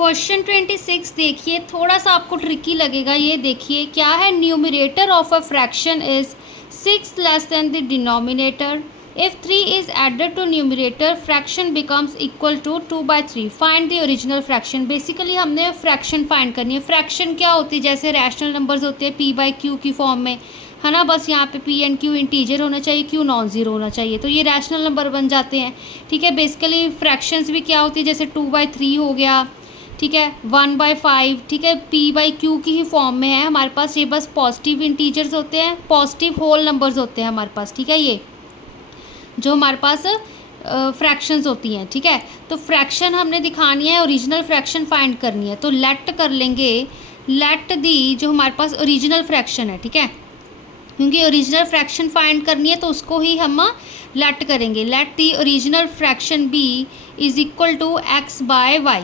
Question 26 देखिए, थोड़ा सा आपको ट्रिकी लगेगा। ये देखिए क्या है, numerator of a fraction is 6 less than the denominator. If 3 is added to numerator fraction becomes equal to 2/3। Find the original fraction. Basically हमने फ्रैक्शन फाइंड करनी है। फ्रैक्शन क्या होती है, जैसे रैशनल नंबर्स होते हैं p/q की फॉर्म में, है ना। बस यहाँ पे p एंड q इंटीजर होना चाहिए, q नॉन ज़ीरो होना चाहिए, तो ये रैशनल नंबर बन जाते हैं। ठीक है, बेसिकली फ्रैक्शंस भी क्या होती है, जैसे 2/3 हो गया, ठीक है, 1/5, ठीक है, p/q की ही फॉर्म में है हमारे पास। ये बस पॉजिटिव इंटीजर्स होते हैं, पॉजिटिव होल नंबर्स होते हैं हमारे पास। ठीक है, ये जो हमारे पास फ्रैक्शंस होती हैं। ठीक है, तो फ्रैक्शन हमने दिखानी है, ओरिजिनल फ्रैक्शन फाइंड करनी है, तो लेट कर लेंगे, लेट दी जो हमारे पास ओरिजिनल फ्रैक्शन है। ठीक है, क्योंकि ओरिजिनल फ्रैक्शन फाइंड करनी है तो उसको ही हम लेट करेंगे। Let the original fraction be is equal to x/y।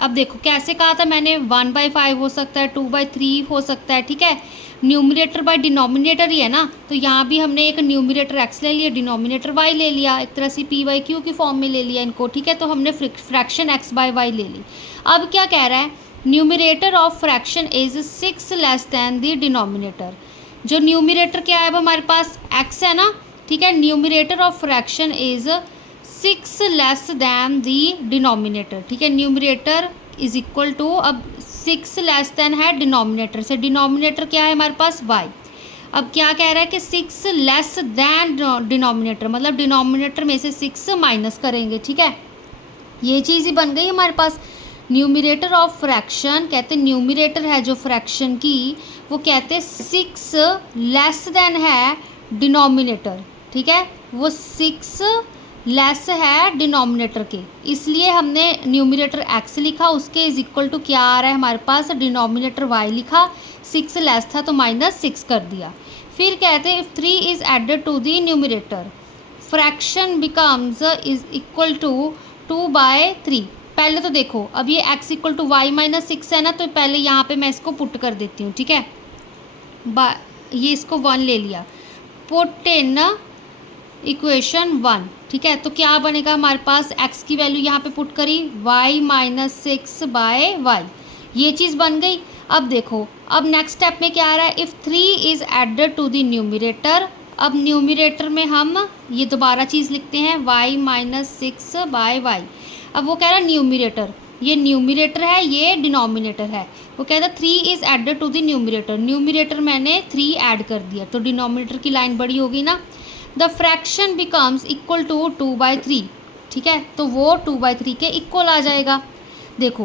अब देखो कैसे कहा था मैंने, 1/5 हो सकता है, 2/3 हो सकता है। ठीक है, न्यूमरेटर बाय डिनोमिनेटर ही है ना, तो यहाँ भी हमने एक न्यूमरेटर x ले लिया, डिनोमिनेटर y ले लिया, एक तरह से p/q की फॉर्म में ले लिया इनको। ठीक है, तो हमने फ्रैक्शन x/y ले ली। अब क्या कह रहा है, numerator of fraction is 6 less than the denominator. जो न्यूमरेटर क्या है अब हमारे पास x है ना। ठीक है, numerator of fraction is 6 less than the denominator. ठीक है, न्यूमरेटर इज इक्वल टू, अब 6 लेस दैन है डिनोमिनेटर से, डिनोमिनेटर क्या है हमारे पास y। अब क्या कह रहा है कि 6 लेस दैन डिनोमिनेटर, मतलब डिनोमिनेटर में से 6 माइनस करेंगे। ठीक है, ये चीज़ ही बन गई हमारे पास। न्यूमरेटर ऑफ फ्रैक्शन कहते हैं, न्यूमरेटर है जो फ्रैक्शन की, वो कहते हैं 6 लेस देन है डिनोमिनेटर। ठीक है, वो 6 लेस है डिनोमिनेटर के, इसलिए हमने न्यूमरेटर x लिखा, उसके इज इक्वल टू क्या आ रहा है हमारे पास, डिनोमिनेटर y लिखा। 6 लेस था तो -6 कर दिया। फिर कहते हैं if 3 is added to the numerator fraction becomes is equal to 2/3। पहले तो देखो, अब ये x इक्वल टू y -6 है ना, तो पहले यहाँ पे मैं इसको पुट कर देती हूँ। ठीक है, ये इसको 1 ले लिया, पुट इन इक्वेशन 1। ठीक है, तो क्या बनेगा हमारे पास, x की वैल्यू यहाँ पे पुट करी, y -6/y, ये चीज़ बन गई। अब देखो, अब नेक्स्ट स्टेप में क्या आ रहा है, if 3 is added to the numerator. अब न्यूमरेटर में हम ये दोबारा चीज़ लिखते हैं, y -6/y। अब वो कह रहा है न्यूमरेटर, ये न्यूमरेटर है, ये डिनोमिनेटर है। वो कह रहा है 3 is added to the numerator, numerator मैंने 3 ऐड कर दिया, तो डिनोमिनेटर की लाइन बड़ी होगी ना। The fraction becomes equal to 2/3। ठीक है, तो वो 2/3 के इक्वल आ जाएगा। देखो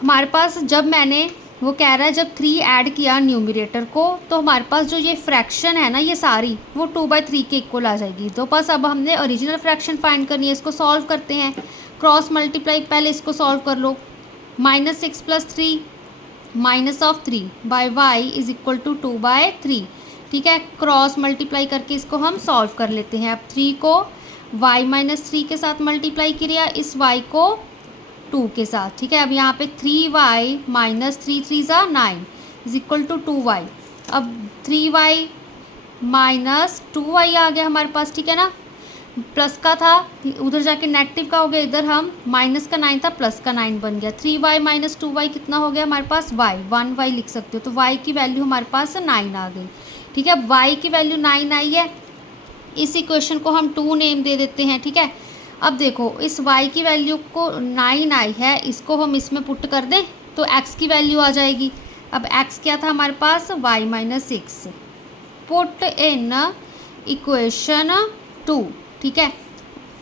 हमारे पास जब मैंने, वो कह रहा है जब 3 ऐड किया न्यूमरेटर को, तो हमारे पास जो ये फ्रैक्शन है ना, ये सारी वो 2/3 के इक्वल आ जाएगी। तो बस अब हमने ओरिजिनल फ्रैक्शन फाइंड करनी है, इसको सॉल्व करते हैं। क्रॉस मल्टीप्लाई, पहले इसको सॉल्व कर लो। -6 + 3 -3/y इज इक्वल टू 2/3। ठीक है, क्रॉस मल्टीप्लाई करके इसको हम सॉल्व कर लेते हैं। अब 3 को y -3 के साथ मल्टीप्लाई किया, इस y को 2 के साथ। ठीक है, अब यहाँ पे 3y -3 3 = 9 is equal to 2y। अब 3y -2y आ गया हमारे पास। ठीक है ना, प्लस का था, उधर जाके नेगेटिव का हो गया, इधर हम माइनस का 9 था, प्लस का 9 बन गया। 3y - 2y कितना हो गया हमारे पास, y 1y लिख सकते हो, तो y की वैल्यू हमारे पास 9 आ गई। ठीक है, y की वैल्यू 9 आई है, इस इक्वेशन को हम 2 नेम दे देते हैं। ठीक है, अब देखो इस y की वैल्यू को 9 आई है, इसको हम इसमें पुट कर दें तो x की वैल्यू आ जाएगी। अब x क्या था हमारे पास, y -6, पुट इन इक्वेशन 2। ठीक है,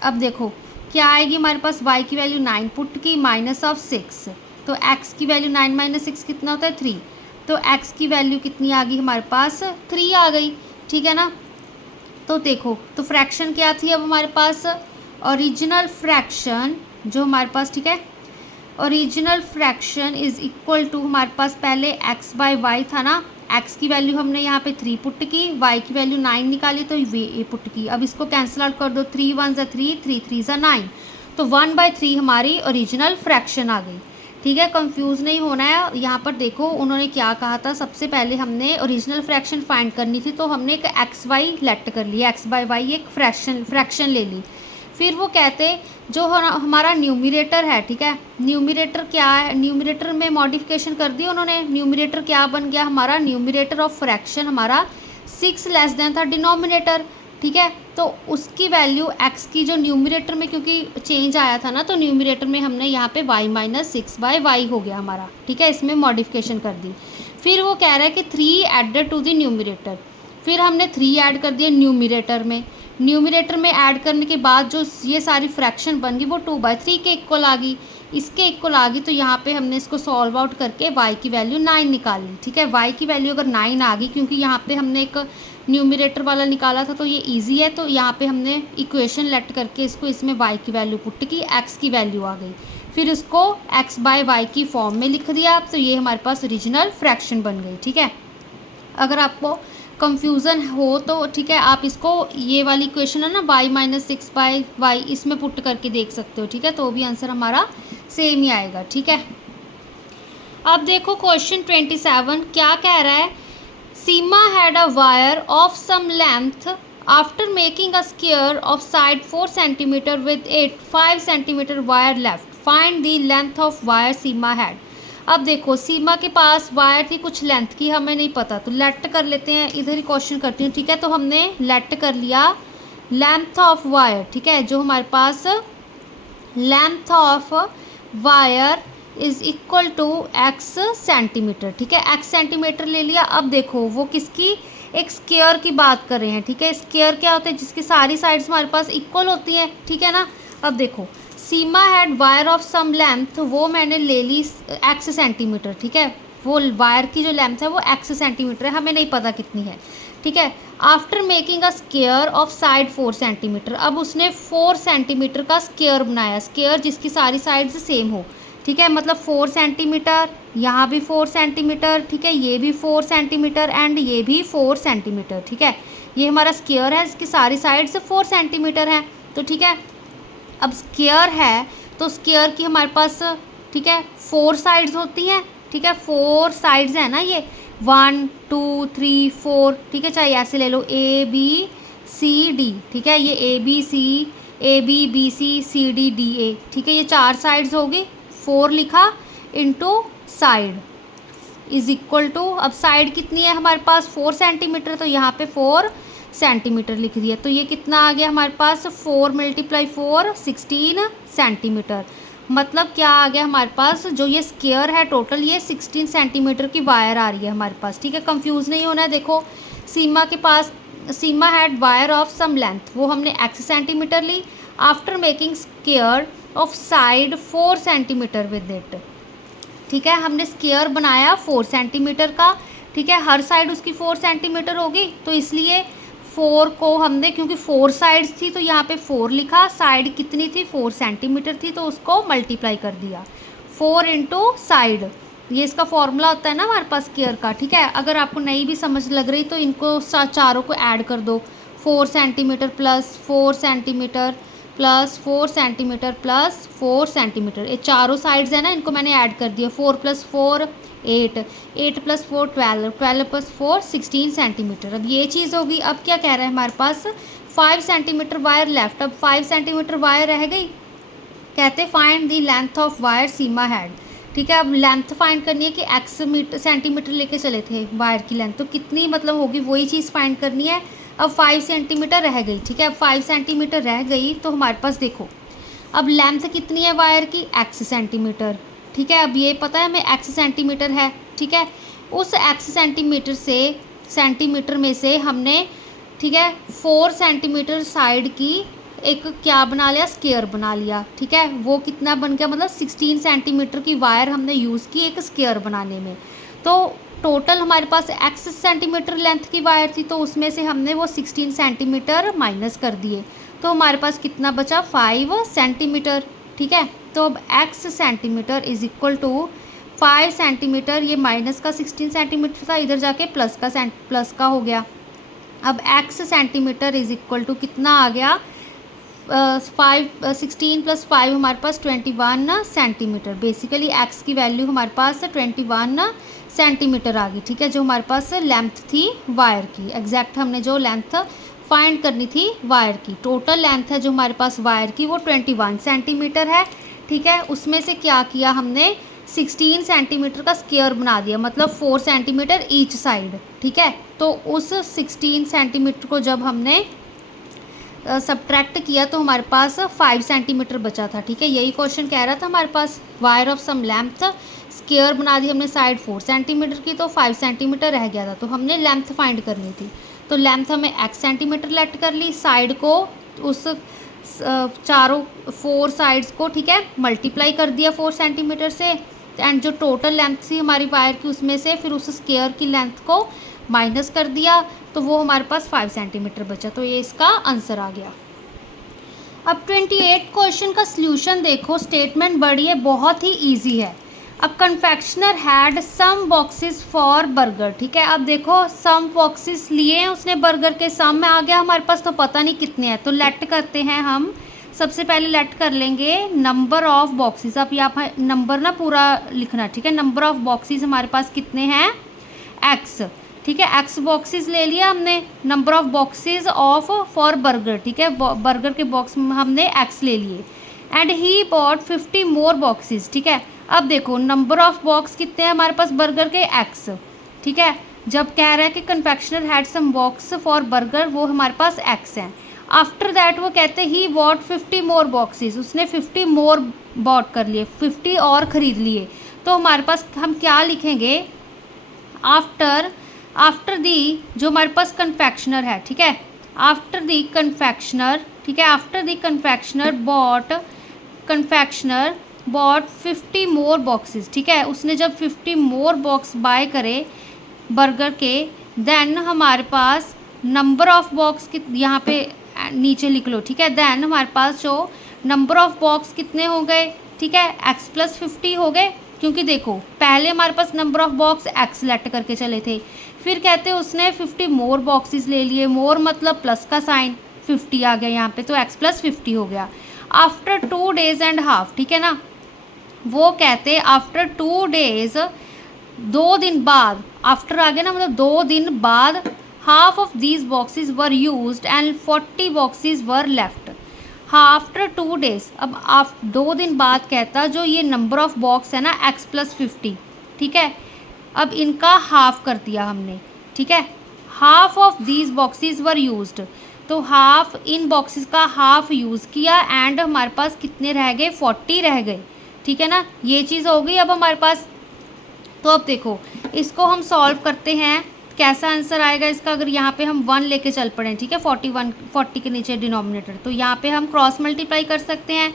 अब देखो क्या आएगी हमारे पास, y की वैल्यू 9 पुट की, -6, तो x की वैल्यू 9 - 6 कितना होता है, 3, तो x की वैल्यू कितनी आ गई हमारे पास, 3 आ गई। ठीक है ना, तो देखो तो फ्रैक्शन क्या थी अब हमारे पास, ओरिजिनल फ्रैक्शन जो हमारे पास, ठीक है, original fraction is equal to, हमारे पास पहले x/y था ना, x की वैल्यू हमने यहाँ पे 3 पुट की, y की वैल्यू 9 निकाली तो ये पुट की। अब इसको कैंसिल आउट कर दो, 3 1 = 3, 3 3 = 9, तो 1/3 हमारी ओरिजिनल फ्रैक्शन आ गई। ठीक है, कंफ्यूज नहीं होना है। यहाँ पर देखो उन्होंने क्या कहा था, सबसे पहले हमने ओरिजिनल फ्रैक्शन फाइंड करनी थी, तो हमने एक xy लेट कर लिया, x/y एक फ्रैक्शन ले ली। फिर वो कहते जो हमारा न्यूमरेटर है, ठीक है, न्यूमरेटर क्या है, न्यूमरेटर में मॉडिफिकेशन कर दी उन्होंने। न्यूमरेटर क्या बन गया हमारा, न्यूमरेटर ऑफ फ्रैक्शन हमारा 6 लेस देन था डिनोमिनेटर, ठीक है। तो उसकी वैल्यू x की जो न्यूमरेटर में क्योंकि चेंज आया था ना, तो न्यूमरेटर में हमने यहाँ पे y माइनस 6/y हो गया हमारा, ठीक है, इसमें मॉडिफिकेशन कर दी। फिर वो कह रहा है कि 3 एडेड टू द न्यूमरेटर, फिर हमने 3 ऐड कर दिया न्यूमरेटर में। न्यूमरेटर में ऐड करने के बाद जो ये सारी फ्रैक्शन बन गई वो 2/3 के इक्वल आ गई, इसके इक्वल आ गई। तो यहाँ पे हमने इसको सॉल्व आउट करके y की वैल्यू 9 निकाल ली, ठीक है। y की वैल्यू अगर 9 आ गई, क्योंकि यहाँ पे हमने एक न्यूमरेटर वाला निकाला था तो ये इजी है, तो यहाँ पे हमने इक्वेशन लेट करके इसको इसमें y की वैल्यू पुट की, x की वैल्यू आ गई, फिर इसको x/y की फॉर्म में लिख दिया। तो ये हमारे पास ओरिजिनल फ्रैक्शन बन गई, ठीक है। अगर आपको कंफ्यूजन हो तो ठीक है, आप इसको ये वाली इक्वेशन है ना y माइनस 6/y इसमें पुट करके देख सकते हो, ठीक है, तो भी आंसर हमारा सेम ही आएगा, ठीक है। अब देखो क्वेश्चन 27 क्या कह रहा है, Seema had a wire of some length after making a square of side 4 centimetre with it 5 centimetre wire left, find the length of wire Seema had. अब देखो सीमा के पास वायर थी कुछ लेंथ की, हमें नहीं पता, तो लेट कर लेते हैं, इधर ही क्वेश्चन करती हूँ, ठीक है। तो हमने लेट कर लिया लेंथ ऑफ वायर, ठीक है, जो हमारे पास length of wire is equal to x centimetre, ठीक है, x सेंटीमीटर ले लिया। अब देखो वो किसकी, एक स्क्वायर की बात कर रहे हैं, ठीक है। स्क्वायर क्या होता है, जिसकी सारी साइड्स हमारे पास इक्वल होती हैं, ठीक है ना। अब देखो Seema had wire of some length, वो मैंने ले ली x सेंटीमीटर, ठीक है, वो वायर की जो लेंथ है वो x सेंटीमीटर है, हमें नहीं पता कितनी है, ठीक है। After making a square of side 4 centimetre, अब उसने 4 सेंटीमीटर का स्क्वायर बनाया, स्क्वायर जिसकी सारी साइड्स सेम हो, ठीक है, मतलब 4 सेंटीमीटर, यहाँ भी 4 सेंटीमीटर, ठीक है, ये भी 4 सेंटीमीटर एंड ये भी 4 सेंटीमीटर, ठीक है। ये हमारा स्क्वायर है, इसकी सारी साइड्स 4 सेंटीमीटर हैं, तो ठीक है। अब स्क्वायर है तो स्क्वायर की हमारे पास, ठीक है, 4 साइड्स होती हैं, ठीक है, 4 साइड्स हैं ना, ये 1 2 3 4, ठीक है, चाहे ऐसे ले लो ABCD, ठीक है, ये ABC ABBC CDDA, ठीक है, ये 4 साइड्स होगी, 4 लिखा into side is equal to, अब साइड कितनी है हमारे पास 4 सेंटीमीटर, तो यहाँ पे 4 सेंटीमीटर लिख दिया, तो ये कितना आ गया हमारे पास 4 × 4 16 सेंटीमीटर। मतलब क्या आ गया हमारे पास, जो ये स्क्वायर है टोटल ये 16 सेंटीमीटर की वायर आ रही है हमारे पास, ठीक है। कंफ्यूज नहीं होना है, देखो सीमा के पास Seema had wire of some length, वो हमने x सेंटीमीटर ली, after making square of side 4 centimetre with it, ठीक है, हमने स्क्वायर बनाया 4 सेंटीमीटर का, ठीक है, हर साइड उसकी 4 सेंटीमीटर होगी, तो इसलिए 4 को हमने, क्योंकि 4 साइड्स थी तो यहाँ पे 4 लिखा, साइड कितनी थी 4 सेंटीमीटर थी, तो उसको मल्टीप्लाई कर दिया 4 इंटू साइड, ये इसका फॉर्मूला होता है ना हमारे पास स्क्वायर का, ठीक है। अगर आपको नहीं भी समझ लग रही तो इनको चारों को ऐड कर दो, 4 centimetre plus 4 centimetre plus 4 centimetre plus 4 centimetre, ये चारों साइड्स है ना, इनको मैंने ऐड कर दिया, 4 + 4 8, 8 + 4 12, 12 + 4 16 सेंटीमीटर। अब ये चीज़ होगी। अब क्या कह रहा है हमारे पास 5 सेंटीमीटर वायर लेफ्ट, अब 5 सेंटीमीटर वायर रह गई, कहते find the length of wire Seema had, ठीक है। अब लेंथ फाइंड करनी है कि x सेंटीमीटर लेके चले थे वायर की लेंथ, तो कितनी मतलब होगी वही चीज़ फाइंड करनी है। अब 5 सेंटीमीटर रह गई, ठीक है, अब 5 सेंटीमीटर रह गई तो हमारे पास देखो अब लेंथ कितनी है वायर की x सेंटीमीटर, ठीक है। अब ये पता है हमें x सेंटीमीटर है, ठीक है, उस x सेंटीमीटर में से हमने, ठीक है, 4 सेंटीमीटर साइड की एक क्या बना लिया, स्क्वायर बना लिया, ठीक है। वो कितना बन गया, मतलब 16 सेंटीमीटर की वायर हमने यूज़ की एक स्क्वायर बनाने में। तो टोटल हमारे पास x सेंटीमीटर लेंथ की वायर थी, तो उसमें से हमने वो 16 सेंटीमीटर माइनस कर दिए, तो हमारे पास कितना बचा 5 सेंटीमीटर, ठीक है। तो अब x centimetre is equal to 5 centimetre, ये माइनस का 16 सेंटीमीटर था, इधर जाके प्लस का हो गया। अब x centimetre is equal to कितना आ गया 16 + 5 हमारे पास 21 सेंटीमीटर। बेसिकली x की वैल्यू हमारे पास 21 सेंटीमीटर आ गई, ठीक है, जो हमारे पास लेंथ थी वायर की। एग्जैक्ट हमने जो लेंथ फाइंड करनी थी वायर की। टोटल लेंथ है जो हमारे पास वायर की वो 21 सेंटीमीटर है, ठीक है। उसमें से क्या किया हमने, 16 सेंटीमीटर का स्क्वायर बना दिया, मतलब 4 सेंटीमीटर ईच साइड, ठीक है। तो उस 16 सेंटीमीटर को जब हमने सब्ट्रैक्ट किया तो हमारे पास 5 सेंटीमीटर बचा था, ठीक है। यही क्वेश्चन कह रहा था हमारे पास। Wire of some length, square बना दी हमने साइड 4 सेंटीमीटर की, तो 5 सेंटीमीटर रह गया था, तो हमने लेंथ फाइंड करनी थी। तो लेंथ हमें x सेंटीमीटर लेट कर ली, साइड को उस चारों 4 साइड्स को, ठीक है, मल्टीप्लाई कर दिया 4 सेंटीमीटर से, एंड जो टोटल लेंथ थी हमारी वायर की उसमें से फिर उस स्क्वायर की लेंथ को माइनस कर दिया, तो वो हमारे पास 5 सेंटीमीटर बचा। तो ये इसका आंसर आ गया। अब 28 क्वेश्चन का सल्यूशन देखो, स्टेटमेंट बड़ी है, बहुत ही इजी है। A confectioner had some boxes for burger, ठीक है। अब देखो सम बॉक्सेस लिए हैं उसने बर्गर के, सम में आ गया हमारे पास, तो पता नहीं कितने हैं, तो लेट करते हैं हम। सबसे पहले लेट कर लेंगे नंबर ऑफ बॉक्सेस। अब यहाँ पर नंबर ना पूरा लिखना, ठीक है। नंबर ऑफ बॉक्सेस हमारे पास कितने हैं, x, ठीक है। x बॉक्सेस ले लिया हमने, number of boxes of for burger, ठीक है। बर्गर के बॉक्स में हमने x ले लिए, and he bought 50 more boxes, ठीक है। अब देखो नंबर ऑफ बॉक्स कितने हैं हमारे पास बर्गर के, x, ठीक है। जब कह रहा है कि confectioner had some box for burger, वो हमारे पास x है। आफ्टर दैट वो कहते हैं ही बॉट 50 मोर बॉक्सेस, उसने 50 मोर बॉट कर लिए, 50 और ख़रीद लिए। तो हमारे पास हम क्या लिखेंगे, आफ्टर दी, जो हमारे पास कन्फेक्शनर है, ठीक है, आफ्टर दी कन्फेक्शनर, ठीक है, after the confectioner bought 50 more boxes, ठीक है। उसने जब 50 मोर बॉक्स बाय करे बर्गर के, देन हमारे पास नंबर ऑफ बॉक्स यहाँ पे नीचे लिख लो, ठीक है। देन हमारे पास जो नंबर ऑफ बॉक्स कितने हो गए, ठीक है, x + 50 हो गए, क्योंकि देखो पहले हमारे पास number of box x let करके चले थे, फिर कहते हैं उसने 50 मोर बॉक्सेस ले लिए, मोर मतलब प्लस का साइन, 50 आ गया यहाँ पे, तो x + 50 हो गया। आफ्टर 2 डेज एंड हाफ, ठीक है ना, वो कहते आफ्टर 2 डेज, 2 दिन बाद, आफ्टर आ गया ना, मतलब 2 दिन बाद, half of these boxes were used and 40 boxes were left. After 2 days, अब आप 2 दिन बाद कहता जो ये नंबर ऑफ बॉक्स है ना x + 50, ठीक है, अब इनका हाफ कर दिया हमने, ठीक है। Half of these boxes were used, तो हाफ, इन बॉक्सेस का हाफ यूज़ किया, एंड हमारे पास कितने रह गए, 40 रह गए, ठीक है ना। ये चीज़ हो गई अब हमारे पास। तो अब देखो इसको हम सॉल्व करते हैं, कैसा आंसर आएगा इसका, अगर यहाँ पे हम 1 लेके चल पड़े, ठीक है, 40 के नीचे डिनोमिनेटर, तो यहाँ पे हम क्रॉस मल्टीप्लाई कर सकते हैं।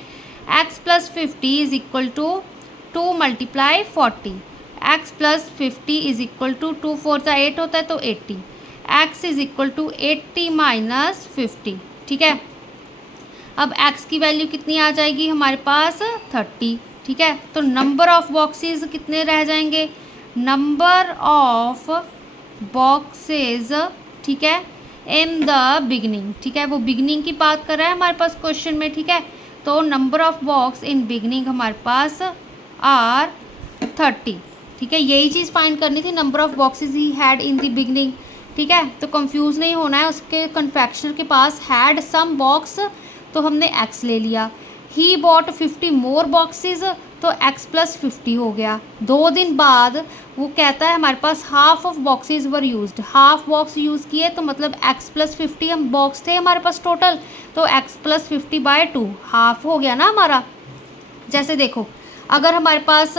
x + 50 = 2 × 40, x + 50 = 2 4 × 8 होता है, तो 80, x = 80 - 50, ठीक है। अब x की वैल्यू कितनी आ जाएगी हमारे पास, 30, ठीक है। तो नंबर ऑफ बॉक्सेस कितने रह जाएंगे, नंबर ऑफ बॉक्सेस, ठीक है, इन द बिगनिंग, ठीक है, वो बिगनिंग की बात कर रहा है हमारे पास क्वेश्चन में, ठीक है। तो number of box in beginning हमारे पास आर 30, ठीक है। यही चीज़ फाइंड करनी थी, number of boxes he had in the beginning, ठीक है। तो कंफ्यूज नहीं होना है, उसके कन्फेक्शनर के पास हैड सम बॉक्स, तो हमने x ले लिया। ही बॉट 50 मोर बॉक्सेस, तो x + 50 हो गया। 2 दिन बाद वो कहता है हमारे पास half of boxes were used, half box use किए, तो मतलब x + 50 हम बॉक्स थे हमारे पास टोटल, तो x + 50/2 हाफ हो गया ना हमारा। जैसे देखो अगर हमारे पास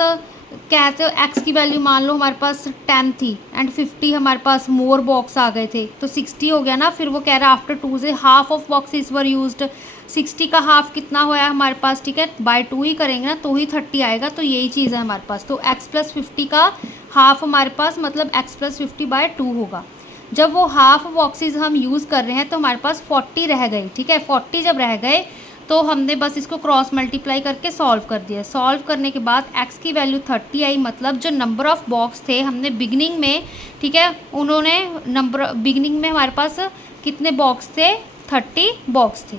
कहते हो x की वैल्यू मान लो हमारे पास 10 थी, एंड 50 हमारे पास मोर बॉक्स आ गए थे, तो 60 हो गया ना। फिर वो कह रहा है आफ्टर 2 से half of boxes were used, 60 का हाफ कितना होया हमारे पास, ठीक है, /2 ही करेंगे ना, तो ही 30 आएगा, तो यही चीज़ है हमारे पास। तो x + 50 का हाफ हमारे पास मतलब x + 50/2 होगा। जब वो हाफ बॉक्सेस हम यूज़ कर रहे हैं तो हमारे पास 40 रह गए, ठीक है। 40 जब रह गए तो हमने बस इसको क्रॉस मल्टीप्लाई करके सॉल्व कर दिया। सॉल्व करने के बाद x की वैल्यू 30 आई, मतलब जो नंबर ऑफ़ बॉक्स थे हमने बिगनिंग में, ठीक है, उन्होंने नंबर बिगनिंग में हमारे पास कितने बॉक्स थे, 30 बॉक्स थे।